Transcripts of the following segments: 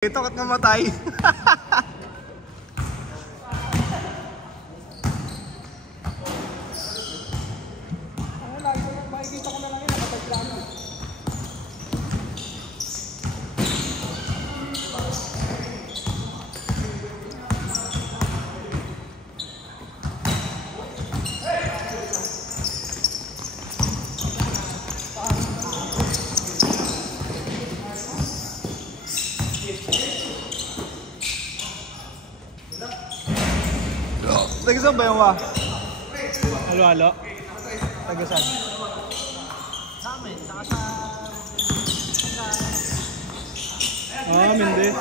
Takot mamatay. Makikita ko na lang yun, nakatay plano. Tagasan ba yung wa? Halo-halo? Tagasan? Sa amin, saka sa... Hindi.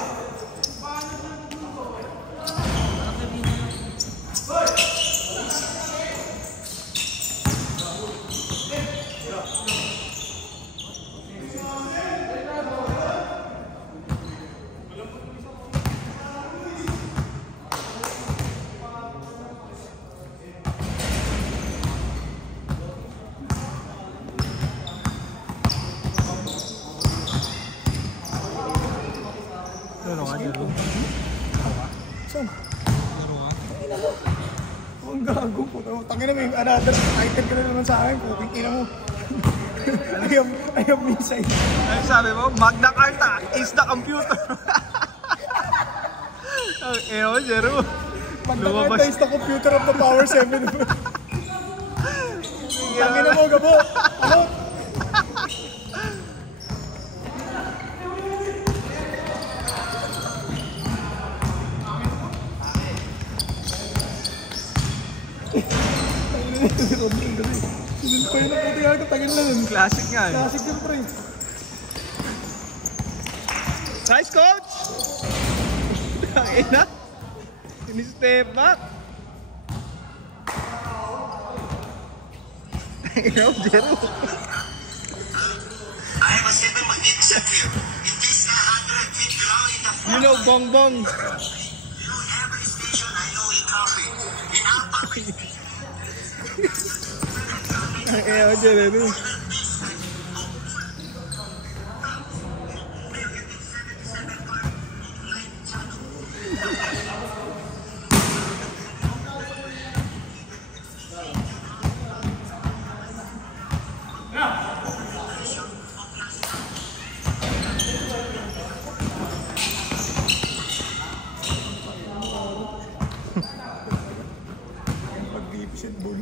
Laro ka, laro. Saan? Laro ka? Ang gago po. Tangina mo yung another item ka na naman sa akin. Puking ina mo. I am inside. Ay, sabi mo, Magna Carta is the computer. Ang mo, Jero. Magna Carta is the computer of the Power 7. Tangina mo, gabo. Ano? Sinun pa yun ang puti ako, tangin na nun. Classic nga eh. Classic yun, pre. Nice, coach! Ina! Ini-step back! Ina mo, Jero. I have a 7 magnetic circuit. In this 100 feet below in the You know, Bongbong. you know every station I know in traffic. In Alpha. Ina mo, Jero. Pag-deficient bull.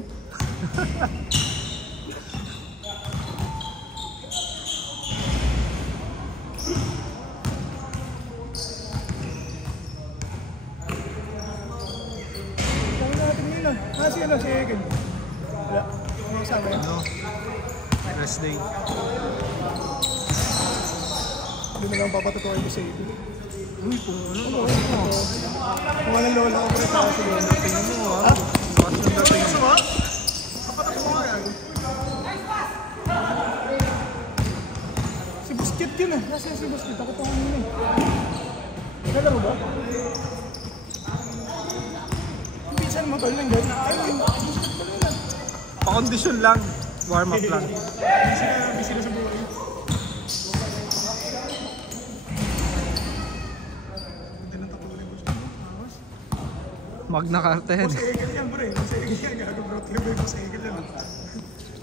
Tawag natin nila. Si ano, si Egan. Wala. May isama yun. Ano? Rest day. Doon na lang papatutuin ko sa Egan. Uy, kung ano? Kung walang lola ko pala sa lola. Tingnan mo ha. Ba't yung dating? Gusto mo? Kapatak mo nga yan. Si Busquet yun eh. Nasa si Busquet. Ako pang yun eh. Nalaro ba? Pinsan mo tol lang gano'n. Ay, yun. Busquet pa rin. Pa-condition lang. Warm up lang. Busy na sa buhay. Magna Carta yan. Sa Egan yan bro eh. Sa Egan yan. Gago bro. Tibay ko sa Egan yan.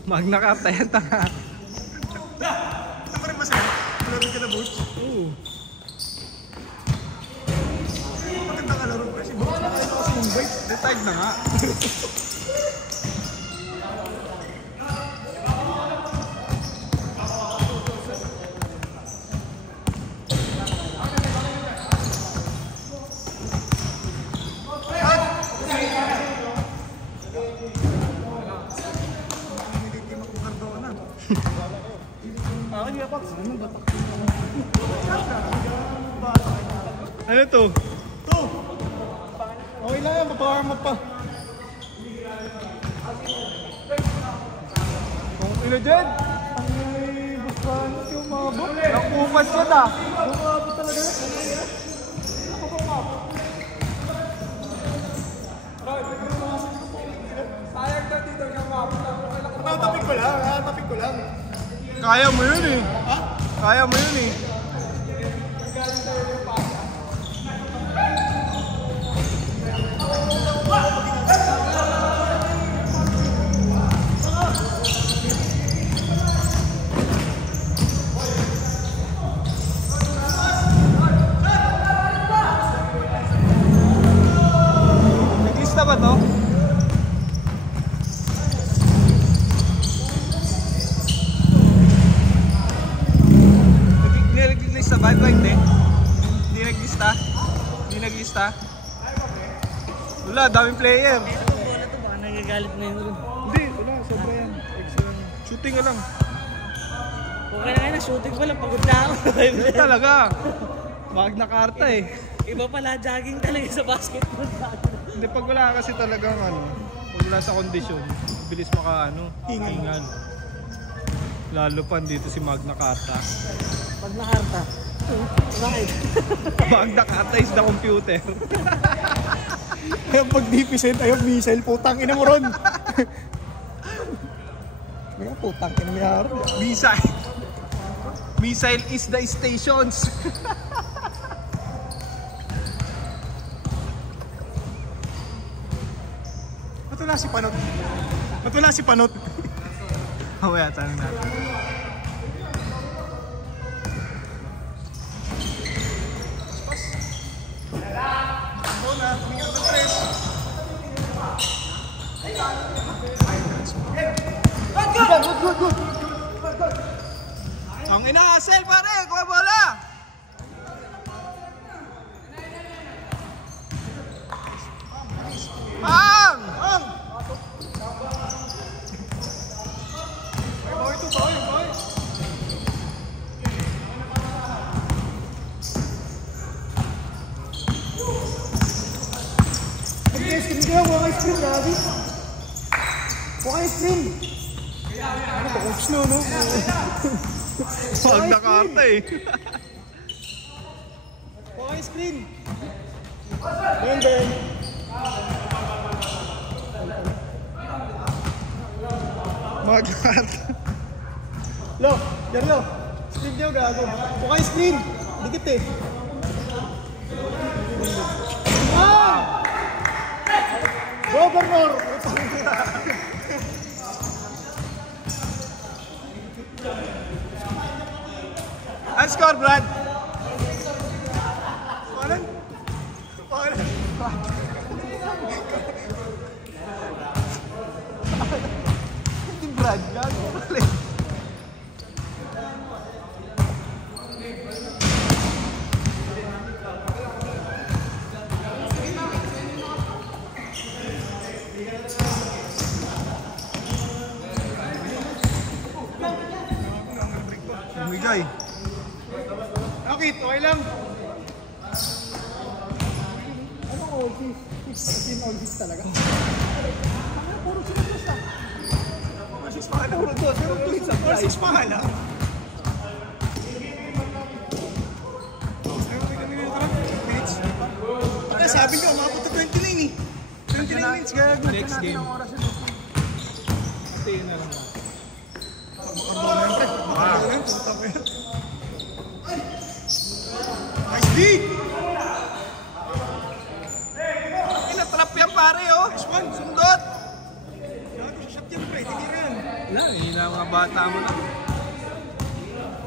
Magna Carta yan, tanga. Ito pa rin ba sa'yo? Malaro ka na Butch? Oo. Maganda ka laro. Si Butch nakita ko si Mumbai. Retired na nga. Ano to? To! Okay lang yan, papawarm up pa. Kung ina dyan? Ay, Busquets yung mabot. Nakupas yun ah. Yung mabot talaga. Ako pa mabot. Sayang na dito yung mabot. Tatapik ko lang, tatapik ko lang. Kaya mo yun eh. Ha? Kaya mo yun eh. Galing tayo yung pasa. ba to? Naglista ba? Ito hindi? Hindi naglista? Hindi naglista? Wala, daming player. Bola to, baka nagagalit na yun rin. Hindi, wala. Sobra yan. Extra. Shooting ka lang. Okay na nga, shooting pa lang, pagod na ako. Talaga. Magna Carta eh. Iba pala, jogging talaga sa basketball. Hindi, pag wala kasi talagang ano, pag wala sa kondisyon, bilis hingal. Lalo pa dito si Magna Carta. Pag nakarta. Bakit? Magna Carta is the computer. Ayaw pag D-Percent, ayaw missile. Putang ina mo ron. May putang ina mo yan. Missile. Missile is the stations. Ba't wala si Panot? Ba't wala si Panot? Mamaya, tanong natin. Ang ina-hassle pare, kuha bola! Bang! Ice cream kaya, huwag ice cream, grabe. Huwag ice cream. Ano ba, kung snow, no? Magna Carta eh. Huwag ice cream. Ben, Ben. Magna Carta. Lo, yan lo. Screen niyo, gago. Huwag ice cream. Dikit eh. Ah! Governor! Ang score, Brad? Paano? Paano? Hindi Brad, gago. Bumigay. Bakit? Okay lang. Anong oldies? 15 oldies talaga. Puro sinubos lang. Masis pa ka na. Pero tweets ang masis pa ka na. Pagka sabi ko, umabot na 29 eh. 29 minutes, gago. Next game. Stay na lang. Nice D! Inatrap yan pare oh. Nice one! Sundot. Shot yan, pre. Tinira yan. Wala, hihina mga bata mo lang.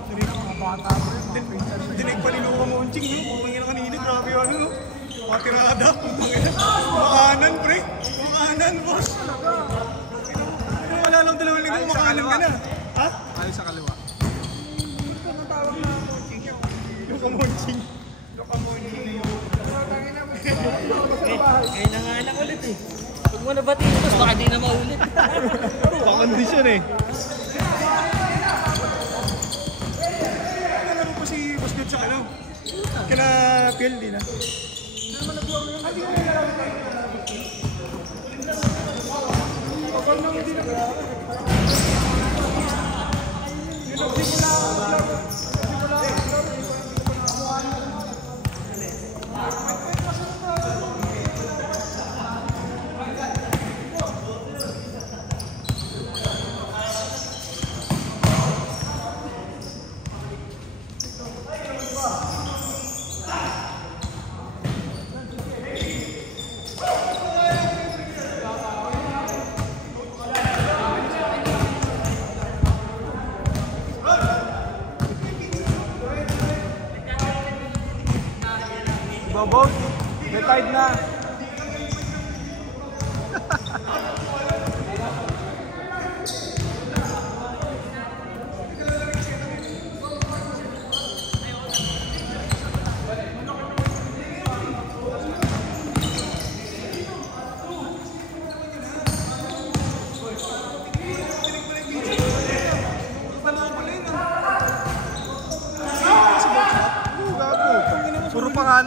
Tinira mga bata, pre. Dinig pa niluwa mo ang ching, no? Pumangin na kanina, grabe yun, no? Patirada, pumangin na. Makanan, pre. Makanan, boss. Wala lang 2 linggo, makanan ka na. Ha? Ayaw sa kaliwa. Lokamonching. Kaya nanganak ulit eh. Huwag mo nabatiin ito, baka di na maulit. Pakondisyon eh. Ano po si Boss Good sa ano? Kina Phil, di na. Bobot, retired na.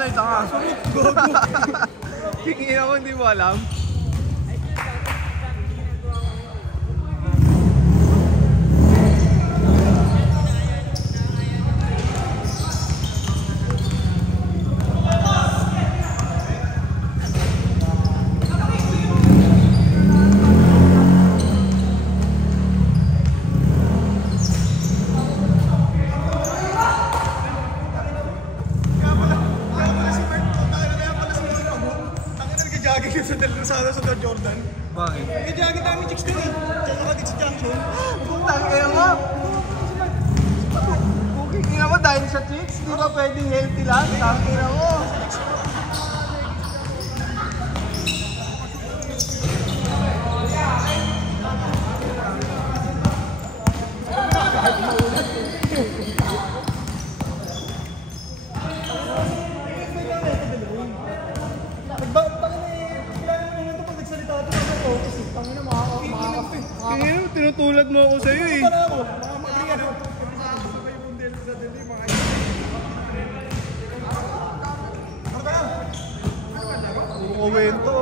na ito ka. Kingin ako, hindi mo alam. Sa Jordan. Bakit? May jacket namin chicks din eh. Tsaka ka din si Jackson. Putang ina mo! Kung kikina mo dahil sa chicks, di ba pwedeng healthy lang? Tangina mo! Tinutulad mo ako sa'yo eh. Kuwento.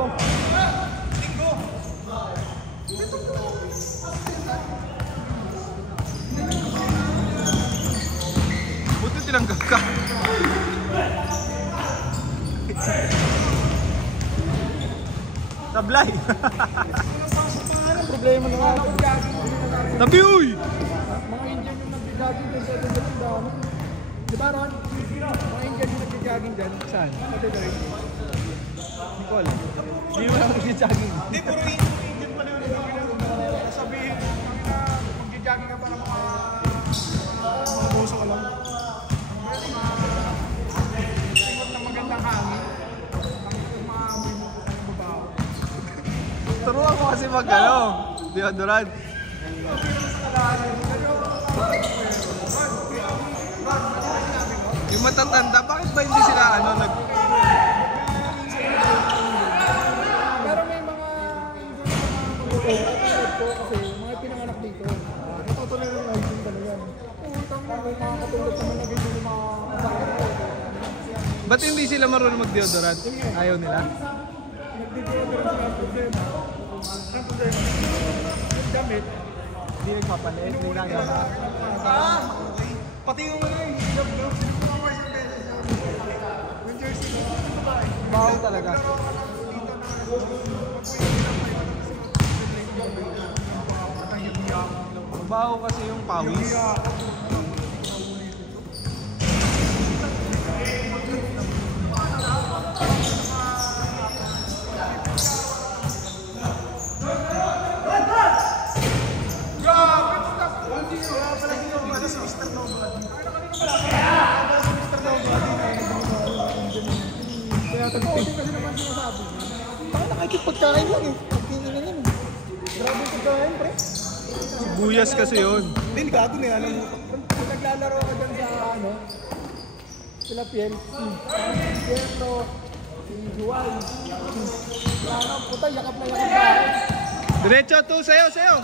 Buti tinanggap ka. Tablay. Problema na nga. Tabi uy! Mga Indian yung nag-jogging dyan sa atin dami. Di ba Ron? Mga Indian yung nag-jogging dyan. Saan? Pati na rin. Hindi ko alam. Hindi mo lang mag-jogging. Hindi, puro Indian pala yung sabihin. Mag-jogging ka pa ng mga boso ka lang. Ikot ng magandang hangin. Ang mga amoy mo ng babaw. Turuan mo kasi mag-ano. Deodorant. Yung matatanda, bakit ba hindi sila ano nag... Pero may mga kasi mga pinanganak dito. Natutuloy ng hygiene talaga. Utang mo, may mga katulad naman na ganyan yung mga Ba't hindi sila marunong mag-deodorant? Ayaw nila? nagdi-deodorant sila ang problema. Ang problema, yung damit, Hindi nagpapalit, hindi nagagawa. pati yung ano yung job no? Yung jersey no? Baho talaga. Baho kasi yung pawis. Kasi naman sinasabi. Baka nakikipagkain lang eh. Pagtingin na yan eh. Grabe yung pagkain, pre. Buyas kasi yun. Hindi, gago na yan. Kung naglalaro ka dyan sa ano, sila Piel, Pietro, si Juan, ano, puta, yakap na yakap na. Diretso to, sayo, sayo!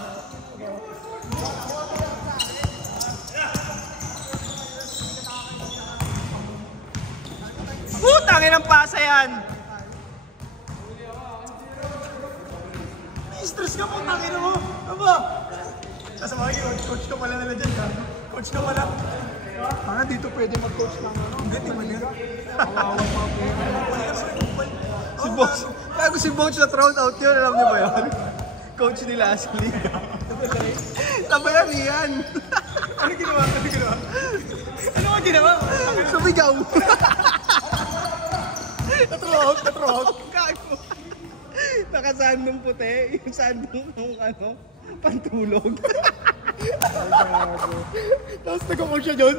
Putangin ang pasa yan! Stress ka po, tangin mo. Ano ba? Kasama kayo, coach ka pala nila dyan. Coach ka pala. Dito pwede mag-coach ng ano. Hindi, di man yan. Si Boss, bago si Boss na thrown out yun, alam niyo ba yun? Coach nila sa liga. Sabayan yan! Ano ginawa? Ano ginawa? Ano nga ginawa? Sumigaw! Natrok, natrok. Kago! Nakasandong puti, yung sandong ng ano, pantulog. Tapos nag-coach siya dyan.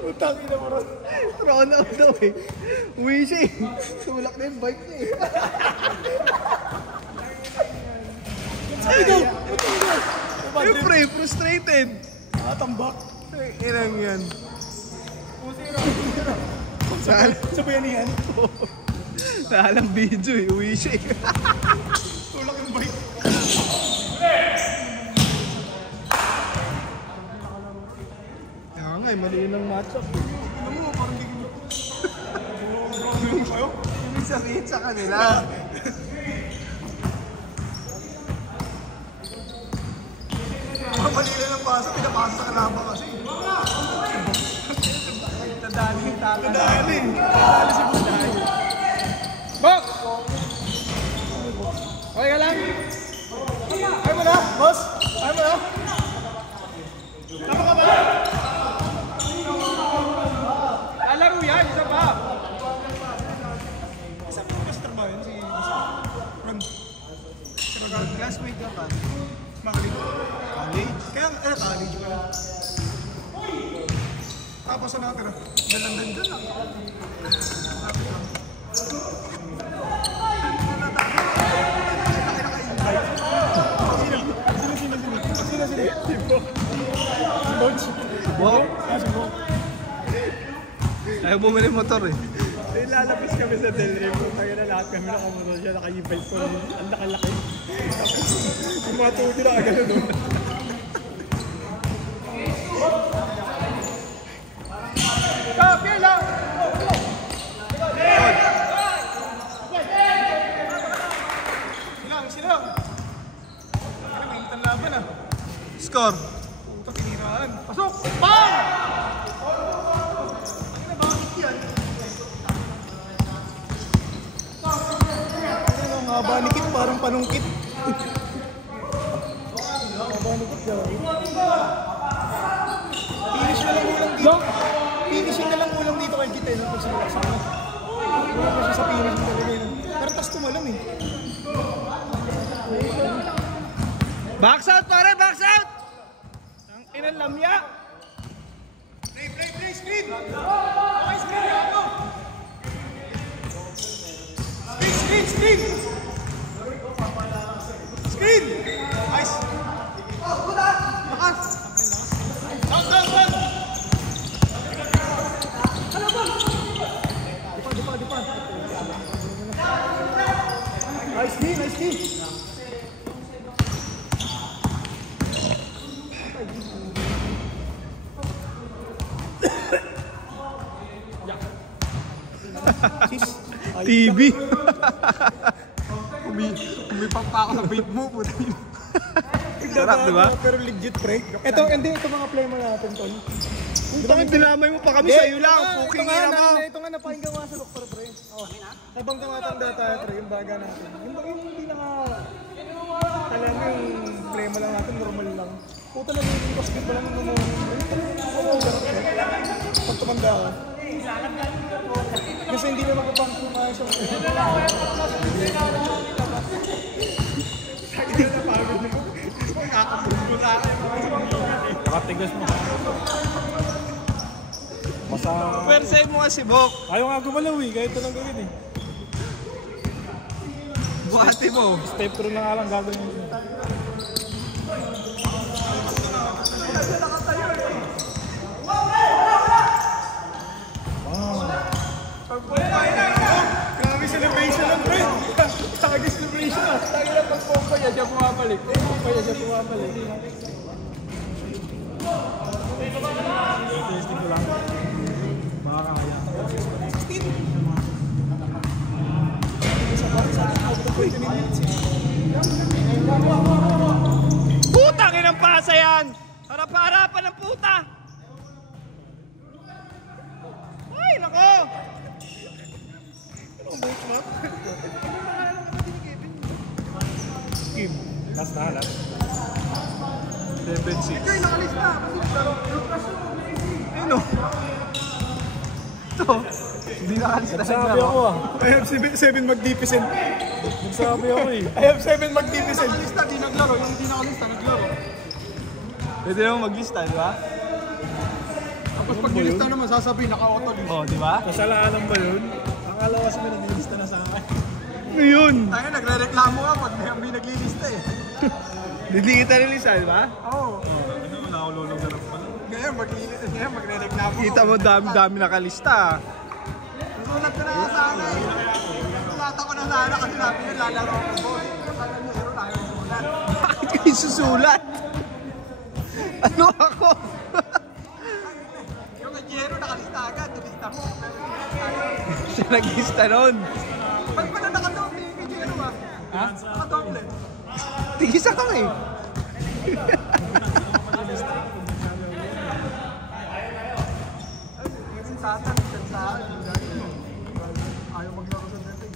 Utangin na mo ron. Thrown out daw eh. Uwi siya eh. Sulak na yung bike niya eh. Ikaw! Siyempre, frustrated. Tambak. Inang yan. Sabayan niyan. Nahalang video eh. Uwi siya eh. Tulak yung bike. Kaya nga eh, mali yun ang matchup. Ano mo, parang hindi ko. sabihin sa kanila. Mali lang ang pasa, pinapasa sa kalaban kasi. Tadali yung taka. Tadali si Buday. Box! Okay ka lang? Ay mo na, boss! Ay mo na! Tama ka ba? Alaro yan, isa pa! Sabi ko kasi trabaho yun si Ron. Si Rogal. Classmate ka pa? Makalig. College? Kaya, college ko lang. Tapos ano natira? Dalandan dyan lang. Wow! Ayaw bumili motor eh. Lalabas kami sa Del Rey. Kaya na lahat kami nakamotor siya. Naka-e-bike ko. Ang nakalaki. Yung mga tuti na agad doon. Copy lang! Silang! Ano, may itang laban ah. Score! Puta, piniraan. Pasok! Bang! Ano, bakit yan? Ano, ang haba ni Kit, parang panungkit. Haba ni Kit, gawin. Finish na lang ulang dito. Finishing na lang ulang dito kay Kit eh, nung pagsimula sa mga. Wala pa siya sa finishing talaga yun. Pero tas tumalam eh. Box out pare! Box out! Ang inang lamya! Play, screen! Okay, screen yan ako! Screen! Screen! Nice! Lakas! Down! Dipa! Nice D! TV! Umipang pa ako sa vape mo, puta yun. Sarap, di ba? Pero legit, pre. Ito mga play mo natin, Tol. Putang dinamay mo pa kami sa iyo lang. Puking ina mo. Ito nga, napakinggan ko nga sa doktor, pre. Habang tumatanda tayo, pre, yung baga natin. Yung hindi na nga... Alam mo yung play mo lang natin, normal lang. Puta na yung basketball lang ng pag tumanda ako. Kasi hindi na magpapang kumain siya. Nakatigas mo. Pwersay mo nga si Bok. Ayaw nga gumalaw eh, kahit ito lang gawin eh. Buhati mo. Step through na nga lang gagawin mo. Grabe celebration lang, pre. Tagay celebration ah. Tagay lang pag-pompaya siya pumapalik. Pompaya siya pumapalik. Testing ko lang. Baka kaya. Putang inang pasa yan! Harap-harapan ng puta! Ay, nako! Kim. Last na halat. 7-6. Ay, nakalista. Ayun o. Ito. Hindi nakalista. Nagsabi ako ah. I have 7 mag-DPSN. Nagsabi ako eh. I have 7 mag-DPSN. Nakalista, di naglaro. Yung hindi nakalista, naglaro. Pwede naman maglista, di ba? Tapos pag nilista naman, sasabihin, naka-auto list. Oo, di ba? Kasalanan ba yun? Akala ko kasi may naglilista na sa akin. Ano yun? Tayo, nagre-reklamo ka pag may naglilista eh. Hindi kita nilista, di ba? Oo. Ano mo na ako lulong-garap pa lang. Ngayon, magre-reklamo ka. Kita mo dami-dami nakalista. Susulat ko na nga sana eh. Sulata ko na sana kasi sabi nyo lalaro ako boy. Kala nyo, hero tayo susulat. Bakit kayo susulat? Ano ako? Yung kay Jero nakalista agad, nilista mo. Siya naglista nun. Ba't pala nakadoble? Medyo ano ba? Ha? Nakadoble. Tigisa ka nga eh. Satan, saan? Ayaw maglaro sa dating.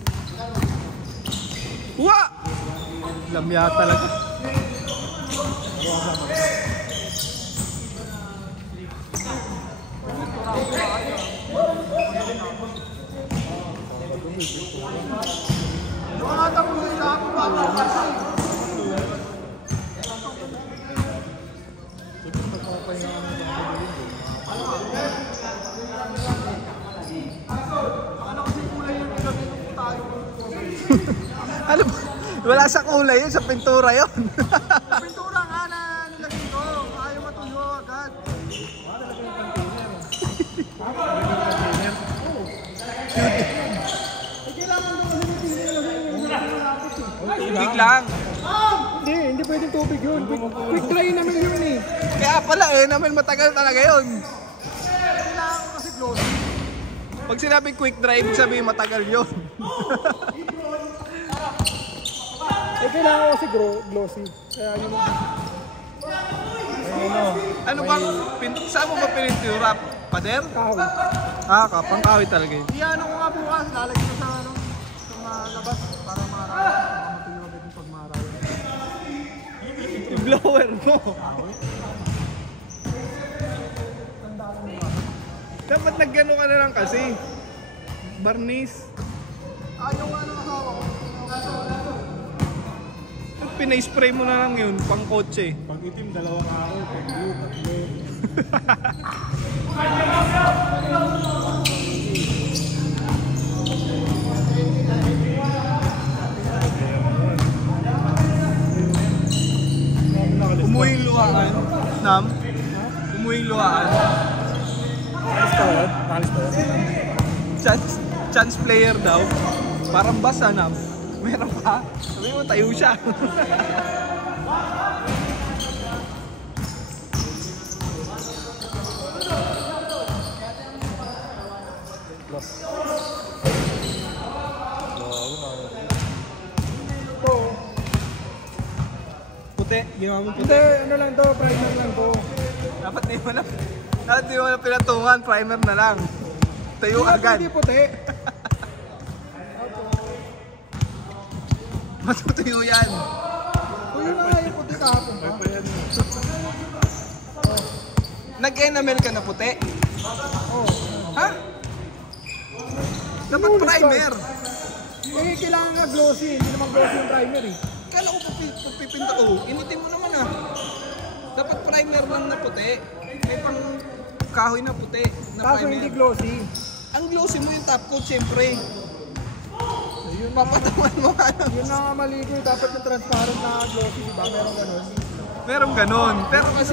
Wa! Lamya talaga. Nakatapusin sa ako bata. Ano ba? Wala sa kulay yun, sa pintura yun. Pintura nga na nilagay ko. Ayaw matuyo agad. Tubig lang. Hindi pwedeng tubig yun. Quick dry naman yun eh. Kaya pala eh, naman matagal talaga yun. Kailangan ko kasi glossy. Pag sinabing quick dry, ibig sabihin matagal yun. Kailangan ko kasi glossy. Kaya yun. Ano bang, saan mo ba pinintura? Pader? Kahoy. Ah, pangkahoy talaga yun. Iyan ko nga bukas. Lalagay ko sa ano. Sa mga labas. Para matuyo agad yung pagmaraw. Yung blower mo. Dapat naggano ka na lang kasi. Barnis. Ayaw nga ng asawa ko. Pinay-spray mo na lang yun, pang kotse. Pag itim, dalawang araw. Pag blue, tatlo. Umuwing luhaan. Nam? Umuwing luhaan. Alis ka yun? Alis ka yun? Chance player daw. Parang basa, Nam. Meron pa. Sabi mo, tayo siya. Puti. Ginawa mo puti. Hindi, ano lang to, primer lang to. Dapat di mo na pinatungan. Primer na lang. Tayo agad. Hindi puti. Mas tuyo yan. Kung yun na nga yung puti kahapon pa. Nag-enamel ka na puti? Oo. Ha? Dapat Inulit ka. primer. Eh, kailangan nga glossy. Hindi naman glossy yung primer eh. Kala ko pagpipinta ko, initin mo naman ah. Dapat primer lang na puti. May pang kahoy na puti. Na Kaso primer. hindi glossy. Ang glossy mo yung top coat, syempre. Papatawan mo ano. Yun na nga mali ko eh. Dapat yung transparent na glossy. Diba? Meron ganun. Meron ganon. Pero kasi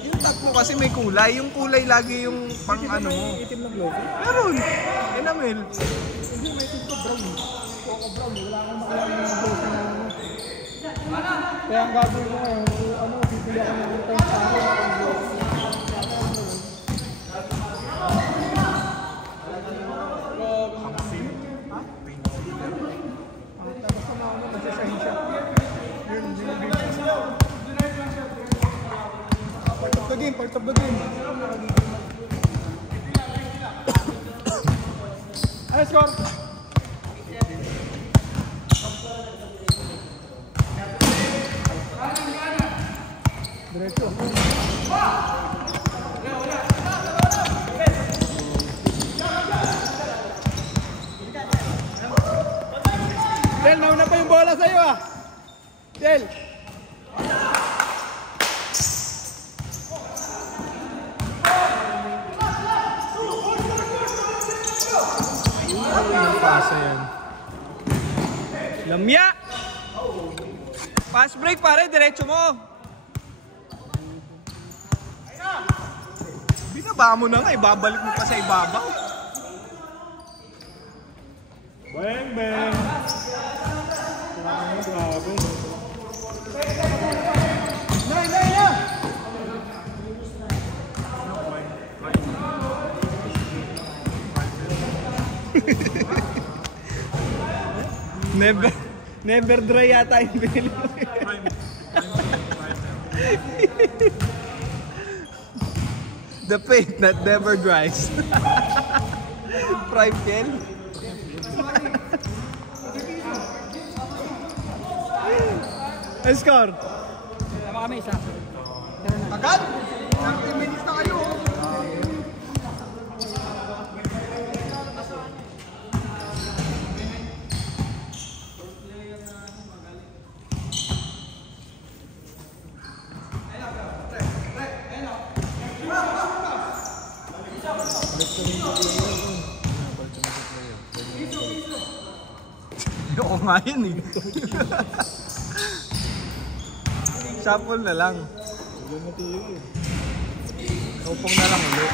yung top mo kasi may kulay. Yung kulay lagi yung pang Itim ano na mo. yung itim na glossy. Meron. Enamel. Hindi, may itim ko brown. Coco brown. Wala kang makuha ng glossy na ano. Kaya ang gagawin ko ngayon, ano, bibili ako ng transparent na glossy. Tapos na ano, magsashine siya. Yun, part of the game, part of the game. Ano score? Diretso. Del, nauna pa yung bola sa'yo ah. Del. Ang pasa yan. Lamya! Pass break pare, diretso mo. Binaba mo na nga, ibabalik mo pa sa ibabaw. Bang, bang. Grabe. Never dry yata yung binili mo. The paint that never dries. Prime Kel. Score. Tama kami isa. Agad? 30 minutes na kayo. Ayoko nga yun eh. Shuffle na lang. Upong na lang ulit.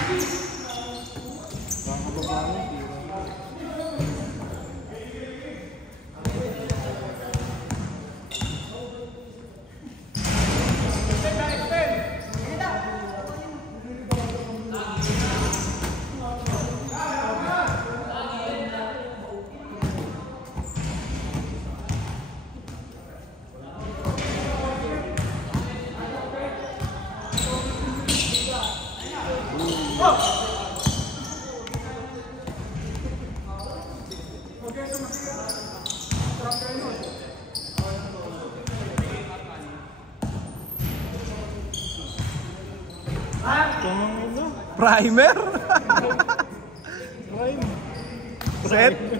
Primer? Set?